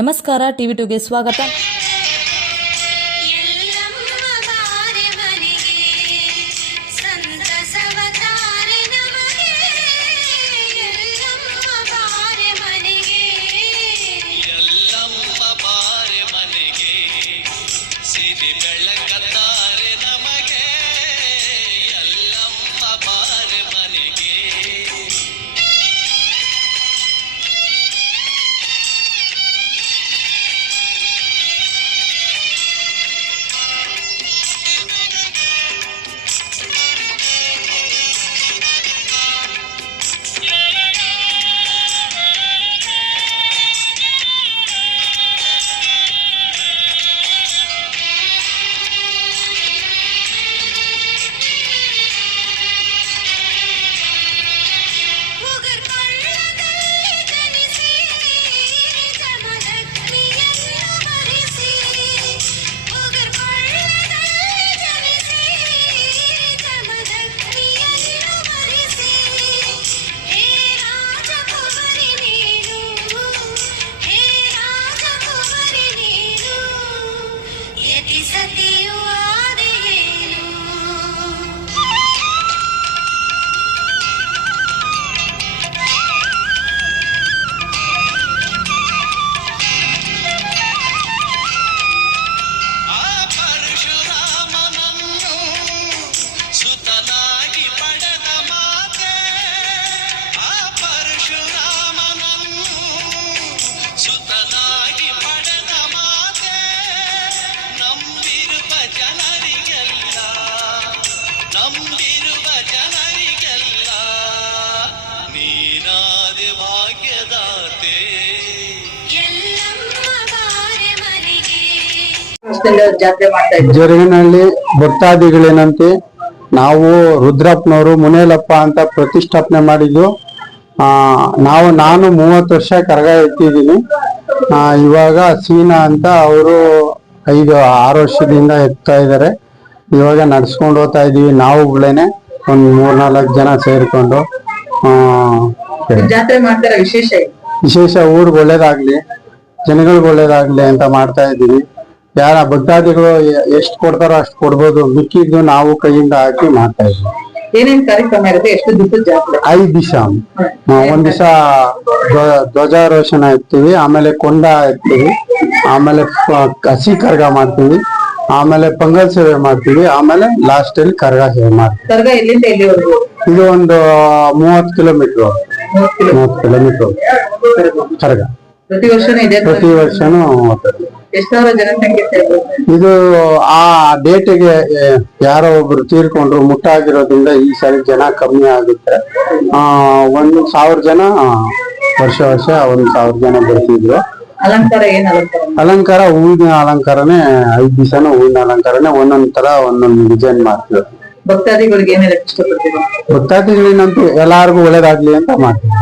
ನಮಸ್ಕಾರ ಟಿವಿ2ಗೆ ಸ್ವಾಗತ. ಜರುಗಿನಲ್ಲಿ ಭಕ್ತಾದಿಗಳೇನಂತೆ ನಾವು ರುದ್ರಪ್ಪನವರು ಮುನೇಲಪ್ಪ ಅಂತ ಪ್ರತಿಷ್ಠಾಪನೆ ಮಾಡಿದ್ದು. ನಾನು 30 ವರ್ಷ ಕರಗ ಎತ್ತಿದ್ದೀನಿ. ಇವಾಗ ಸೀನಾ ಅಂತ ಅವರು 5-6 ವರ್ಷದಿಂದ ಎತ್ತಾ ಇದ್ದಾರೆ. ಇವಾಗ ನಡ್ಸ್ಕೊಂಡು ಹೋಗ್ತಾ ಇದೀವಿ ನಾವುಗಳೇನೆ ಒಂದ್ 3-4 ಜನ ಸೇರ್ಕೊಂಡು. ಜಾತ್ರೆ ಮಾಡ್ತಾರೆ. ವಿಶೇಷ ಊರ್ಗ್ ಒಳ್ಳೇದಾಗ್ಲಿ, ಜನಗಳಿಗೆ ಒಳ್ಳೇದಾಗ್ಲಿ ಅಂತ ಮಾಡ್ತಾ ಇದೀವಿ. ಯಾರ ಭಕ್ತಾದಿಗಳು ಎಷ್ಟು ಕೊಡ್ತಾರೋ ಅಷ್ಟು ಕೊಡ್ಬೋದು, ಮಿಕ್ಕಿದ್ದು ನಾವು ಕೈಯಿಂದ ಹಾಕಿ ಮಾಡ್ತಾ ಇದ್ವಿ. ಏನೇನ್ ಕಾರ್ಯಕ್ರಮ ಇರುತ್ತೆ? ಎಷ್ಟು ದಿವಸ ಜಾತ್ರೆ? 5 ದಿವಸ. ಒಂದ್ ದಿವಸ ಧ್ವಜಾರೋಹಣ ಎತ್ತೀವಿ, ಆಮೇಲೆ ಕೊಂಡ ಎತ್ತೀವಿ, ಆಮೇಲೆ ಹಸಿ ಕರ್ಗ ಮಾಡ್ತೀವಿ, ಆಮೇಲೆ ಪೊಂಗಲ್ ಸೇವೆ ಮಾಡ್ತೀವಿ, ಆಮೇಲೆ ಲಾಸ್ಟ್ ಅಲ್ಲಿ ಕರ್ಗ ಸೇವೆ ಮಾಡ್ತೀವಿ. ಕರ್ಗ ಎಲ್ಲಿಂದ ಎಲ್ಲಿವರೆಗೂ? ಇದು ಒಂದು 30 ಕಿಲೋಮೀಟರ್ ಕರ್ಗ. ಪ್ರತಿ ವರ್ಷನೂ ಇದೆ? ಪ್ರತಿ ವರ್ಷನೂ ಎಷ್ಟು ಜನಸಂಖ್ಯೆ? ಇದು ಆ ಡೇಟಿಗೆ ಯಾರೋ ಒಬ್ರು ತೀರ್ಕೊಂಡ್ರು ಮುಟ್ಟಾಗಿರೋದ್ರಿಂದ ಈ ಸರಿ ಜನ ಕಮ್ಮಿ ಆಗುತ್ತೆ. 1,000 ಜನ ವರ್ಷ 1,000 ಜನ ಬರ್ತಿದ್ರು. ಅಲಂಕಾರ ಏನ್ ಅಲಂಕಾರ? ಹೂವಿನ ಅಲಂಕಾರನೇ 5 ದಿವಸನೂ ಹೂವಿನ ಅಲಂಕಾರನೇ ಒಂದೊಂದ್ ತರ ಒಂದೊಂದು ಡಿಸೈನ್ ಮಾಡ್ತೀವಿ. ಭಕ್ತಾದಿಗಳಿಗೆ ಏನೆಲ್ಲ ಇಷ್ಟಪಡ್ತೀವಿ? ಭಕ್ತಾದಿಗಳೇನಂತೂ ಎಲ್ಲಾರ್ಗು ಒಳ್ಳೇದಾಗ್ಲಿ ಅಂತ ಮಾಡ್ತೀವಿ.